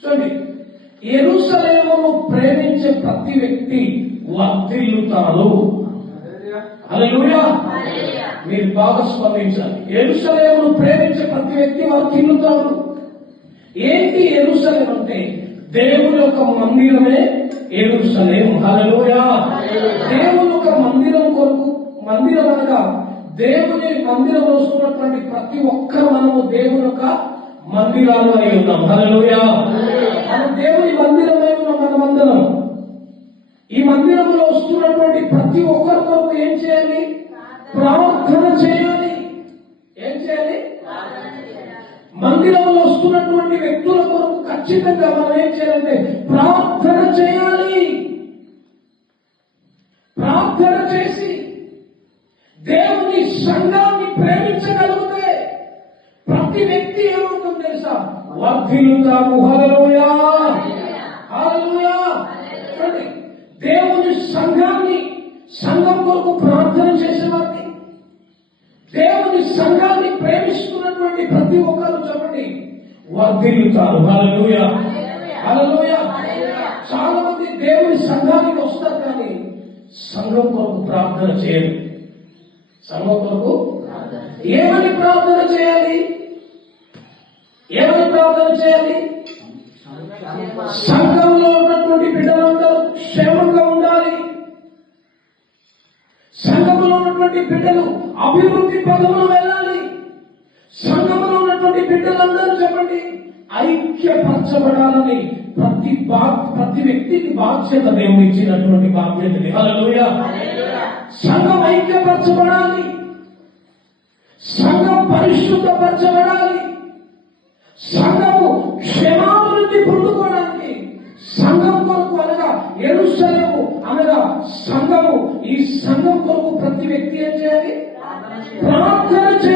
చూడండి, యెరూషలేమును ప్రేమించే ప్రతి వ్యక్తి వర్ధిల్లుతారు. హల్లెలూయా. మీరు బాగా స్పందించాలి. యెరూషలేమును ప్రేమించే ప్రతి వ్యక్తి వర్ధిల్లుతారు. ఏంటి యెరూషలేం అంటే? దేవుని యొక్క మందిరమే యెరూషలేం. హల్లెలూయా. దేవుని యొక్క మందిరం కొరకు, మందిరం అనగా దేవుని మందిరంలో వస్తున్నటువంటి ప్రతి ఒక్కరు మనము దేవుని యొక్క మందిరాలు అయి ఉన్నాం. హల్లెలూయా. మనం దేవుని మందిరమై ఉన్నాం. మనమందరం ఈ మందిరంలో వస్తున్నటువంటి ప్రతి ఒక్కరి కొరకు ఏం చేయాలి? ప్రార్థన చేయాలి. ఏం చేయాలి? మందిరంలో వస్తున్నటువంటి వ్యక్తుల కొరకు ఖచ్చితంగా మనం ఏం చేయాలంటే ప్రార్థన చేయాలి. ప్రార్థన చేసి దేవుని సంఘాన్ని ప్రేమించగలిగితే ప్రతి వ్యక్తి ఏమవుతుంది తెలుసా? వర్ధిల్లుతాము. హల్లెలూయా. హల్లెలూయా. దేవుని సంఘాన్ని, సంఘం కొరకు ప్రార్థన చేసేవారిని, దేవుని సంఘాన్ని ప్రేమిస్తున్నటువంటి ప్రతి ఒక్కరు చెప్పండి వర్ధిల్లుతారు. హల్లెలూయా. హల్లెలూయా. చాలా మంది దేవుని సంఘానికి వస్తారు కానీ సంఘం కొరకు ప్రార్థన చేయరు. సంఘం కొరకు ఏమని ప్రార్థన చేయాలి? ఏమని ప్రార్థన చేయాలి? సంఘంలో ఉన్నటువంటి బిడ్డలందరూ క్షేమంగా ఉండాలి. సంఘంలో ఉన్నటువంటి బిడ్డలు అభివృద్ధి పదవులు వెళ్ళాలి. సంఘంలో ఉన్నటువంటి బిడ్డలందరూ చెప్పండి ఐక్యపరచబడాలని ప్రతి వ్యక్తికి బాధ్యత దేవుడు ఇచ్చినటువంటి బాధ్యతని. హల్లెలూయా. సంఘం ఐక్యపరచబడాలి. సంఘం పరిశుద్ధపరచబడాలి. సంఘము క్షేమాభివృద్ధి పొందుకోవడానికి సంఘం కొరకు అనగా యెరూషలేము అనగా సంఘము, ఈ సంఘం కొరకు ప్రతి వ్యక్తి ఏం చేయాలి? ప్రార్థన చేయాలి.